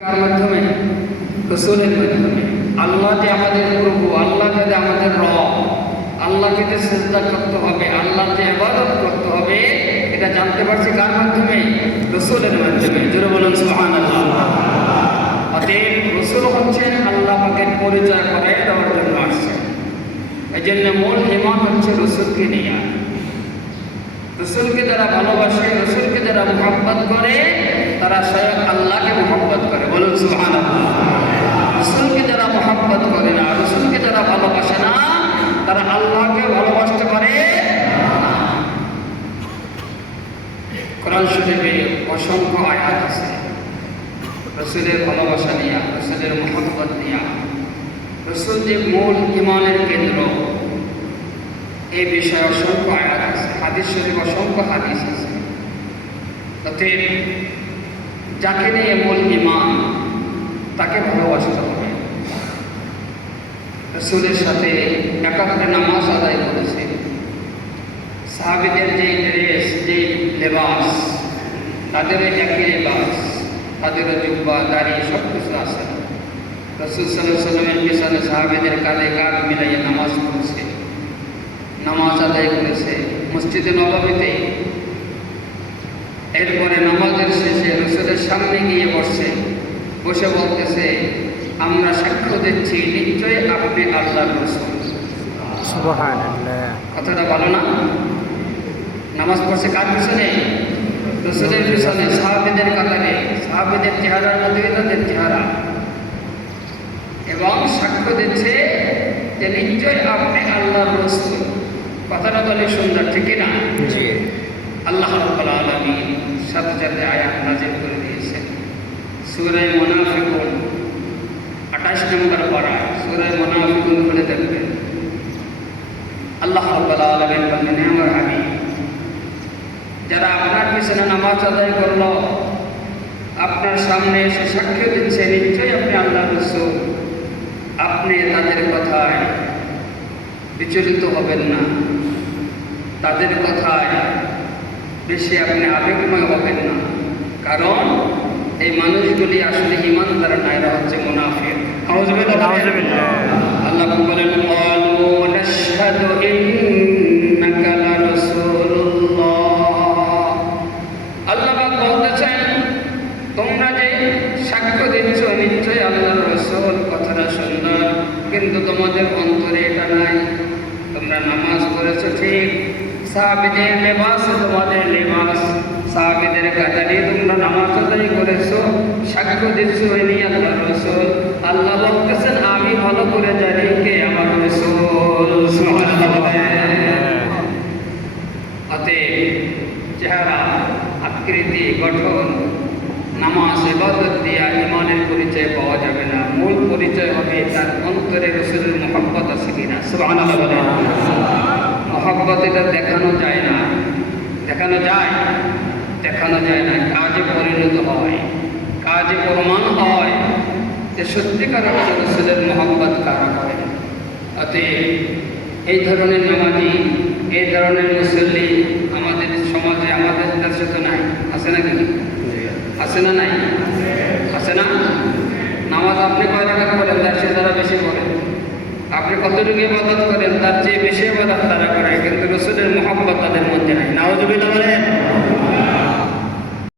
কার মাধ্যমে? রসুলের মাধ্যমে। আল্লাহ যে আমাদের প্রভু, আল্লাহ যে আমাদের রব, আল্লাহকে যে সিজদা করতে হবে, আল্লাহ যে ইবাদত করতে হবে, এটা জানতে পারছি কার মাধ্যমে? রসুলের মাধ্যমে। জোরে বলুন সুবহানাল্লাহ। অতএব রসুল হচ্ছেন আল্লাহ পাকের পরিচয় করে দেওয়ার জন্য আসছে। এই জন্য মূল ঈমান হচ্ছে রসুলকে নিয়ে। রসুলকে যারা ভালোবাসে, রসুলকে যারা মুহাব্বত করে, তারা স্বয়ং আল্লাহকে মুহাব্বত করে। বলুন সুবহানাল্লাহ। রসুলকে যারা মুহাব্বত করে না, রসুলকে যারা ভালোবাসে না, তারা আল্লাহকে ভালোবাসতে পারে না। কোরআন শরীফে অসংখ্য আয়াত আছে রসুলের ভালোবাসা নিয়ে, রসুলের মুহাব্বত নিয়ে। রসুল যে মূল ঈমানের কেন্দ্র, এই বিষয়ে অসংখ্য আয়াত আছে, হাদিস শরীফ অসংখ্য হাদিস আছে। অতএব যাকে নিয়ে মূল ঈমান, তাকে ভালোবাসতে হবে। রসুলের সাথে একাত্রে নামাজ আদায় করেছে। সাহাবীদের যে ড্রেস, যে লেবাস, তাদেরও একই লেবাস, তাদেরও জুব্বা, দাড়ি সব কিছু আছে। রসুল সাল্লাল্লাহু আলাইহি ওয়াসাল্লামের পিছনে সাহাবীদের কাঁধে কাঁধ মিলাইয়ে নামাজ পড়ছে, নামাজ আদায় করেছে মসজিদে নববীতে। এরপরে নামাজের শেষে রসুলের সামনে গিয়ে বসে বলতেছে, আমরা সাক্ষ্য দিচ্ছি নিশ্চয়ই আপনি আল্লাহর রাসূল। সুবহানাল্লাহ। কথাটা ভালো না? নামাজ পড়ছে কার পিছনে? রসুলের পিছনে, সাহাবীদের কাতারে। সাহাবীদের চেহারার মধ্যে তাদের চেহারা, এবং সাক্ষ্য দিচ্ছে যে নিশ্চয়ই আপনি আল্লাহর রাসূল। কথাটা বলে সুন্দর, ঠিক না? জি। আল্লাহ রাব্বুল আলামিন সাথে সাথে আয়াত নাযিল করে দিয়েছেন। সূরা মুনাফিকুন 28 নম্বর পারা, সূরা মুনাফিকুন খুলে দেখবেন। আল্লাহ রাব্বুল আলামিন বলেন, আমার হাবিব, যারা আপনার পিছনে নামাজ আদায় করলো, আপনার সামনে এসে সাক্ষ্য দিচ্ছে নিশ্চয়ই আপনি আল্লাহর রাসূল, আপনি তাদের কথায় বিচলিত হবেন না, তাদের কথায় বেশি আপনি আবেগময় হবেন না। কারণ এই মানুষগুলি আসলে ঈমানদার না, এরা হচ্ছে মুনাফিক। আল্লাহ বলেন, ক্বালু নাশহাদু ইন্নাকা লারাসূলুল্লাহ। আল্লাহ বলতেছেন, তোমরা যে সাক্ষ্য দিচ্ছ নিশ্চয়ই আল্লাহর রাসূল, কথাটা সুন্দর, কিন্তু তোমাদের অন্তরে এটা নাই। তোমরা নামাজ পড়েছো ঠিক, সাহাবীদের লেবাস তোমাদের লেবাস, সাহাবীদের কাতারে তোমরা নামাজ আদায় করেছো, সাক্ষ্য দিচ্ছ ইনি আল্লাহর রাসূল। আল্লাহ বলতেছেন, আমি ভালো করে জানি কে আমার রাসূল। সুবহানাল্লাহ। অতএব চেহারা, আকৃতি, গঠন, নামাজ ইবাদত দিয়া ঈমানের পরিচয় পাওয়া যাবে না। মূল পরিচয় হবে তার অন্তরে রাসূলের মুহাব্বত আছে কিনা। সুবহানাল্লাহ বলেন। মুহাব্বত এটা দেখানো যায় না, দেখানো যায় না, কাজে পরিণত হয়, কাজে প্রমাণ হয় যে সত্যিকার অর্থে রাসূলের মুহাব্বত কারা করে। অতএব এই ধরনের নামাজি, এই ধরনের মুসল্লি আমাদের সমাজে, আমাদের দেশে তো নাই। আছে নাকি? আছে না? নাই? আছে না? নামাজ আপনি কয় রাকাত পড়েন, তার চেয়ে তারা বেশি পড়েন। আপনি কতটুকু ইবাদত করেন, তার চেয়ে বেশি ইবাদত তারা করে, কিন্তু রাসূলের মুহাব্বত তাদের মধ্যে নাই। নাউযুবিল্লাহ বলেন।